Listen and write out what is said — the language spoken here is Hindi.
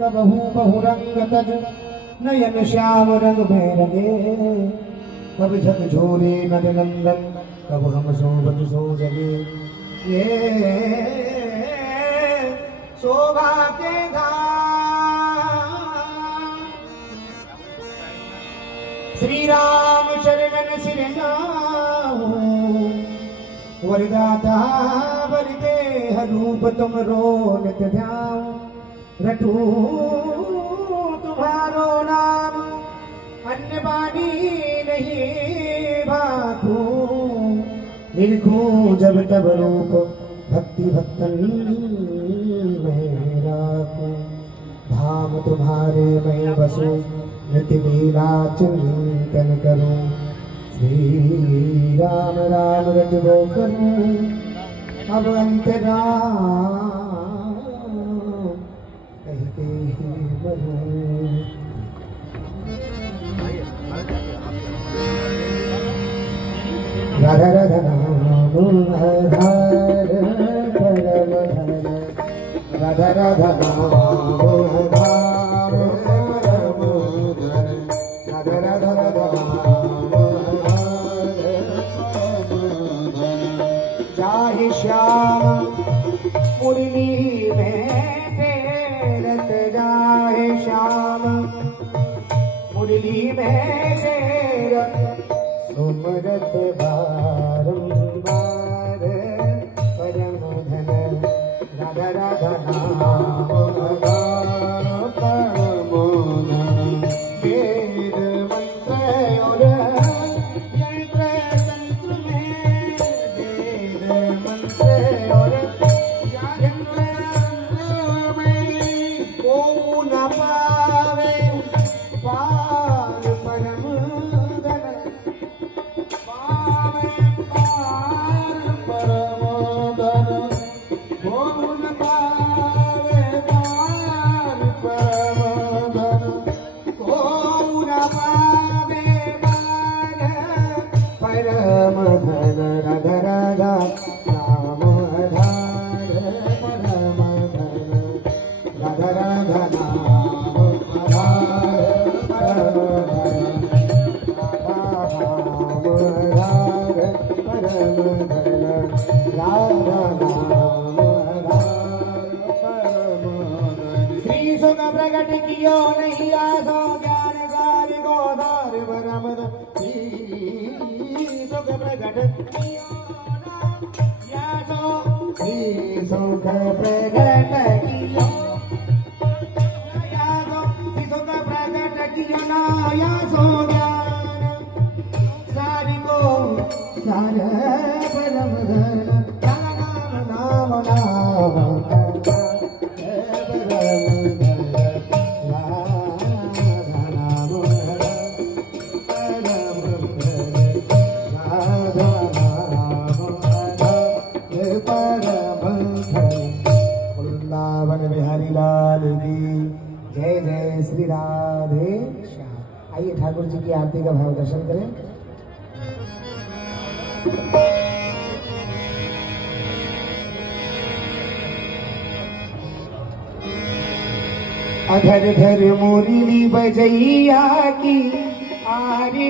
कबहू बहुरंग तज नयन श्याम रंग में रंगे। कब झकझोरे नद नंदन कब हम सोबत सो जगे। ये शोभा के धाम श्री राम चरणन सिर नाम। वरदाता वरदे रूप तुम रो नित ध्यान। रटू तुम्हारो नाम अन्य बानी नहीं भाखू। निरखूं जब तब रूप भक्ति भक्तन में राखूं। धाम तुम्हारे मैं बसूं नित्य लीला चिंतन करूं। श्री राम राम रटबो करूं अब अंतराम कहते ही बनूं। राधा राधा नाम आधार परम धन। राधा राधा नाम आधार परम धन। राधा राधा राधा जाहि श्याम मुरली में फेरत। जाहि श्याम मुरली में फेरत। सुमरत बारंबार परम धन। राधा राधा नाम आधार परम धन। वेद मंत्र और यंत्र तंत्र में। वेद मंत्र और यंत्र में को न पावे पार परम धन। पावे पार परम धन। को न पावे पार परम धन। को न पावे पार परम धन। राधा राधा नाम आधार परम धन। राधा राधा नाम आधार परम धन। राधा नाम आधार परम धन। राधा नाम आधार परम धन। श्री सुख प्रकट कियो नहीं आसो ज्ञान सार गोधार परम धन। श्री सुख प्रकट कियो नहीं आसो। श्री सुख प्रकट कियो सुख प्रकट कियो नाया सो ज्ञान सारी को सार परम धन। नाम नाम नाम परम धन। राधा नाम परम धन। राधा नाम परम धन। वृंदावन बिहारी लाल की जय जय श्री राधे श्याम। आइए ठाकुर जी की आरती का भाव दर्शन करें। अधर धर मुरली बजैया की आरती।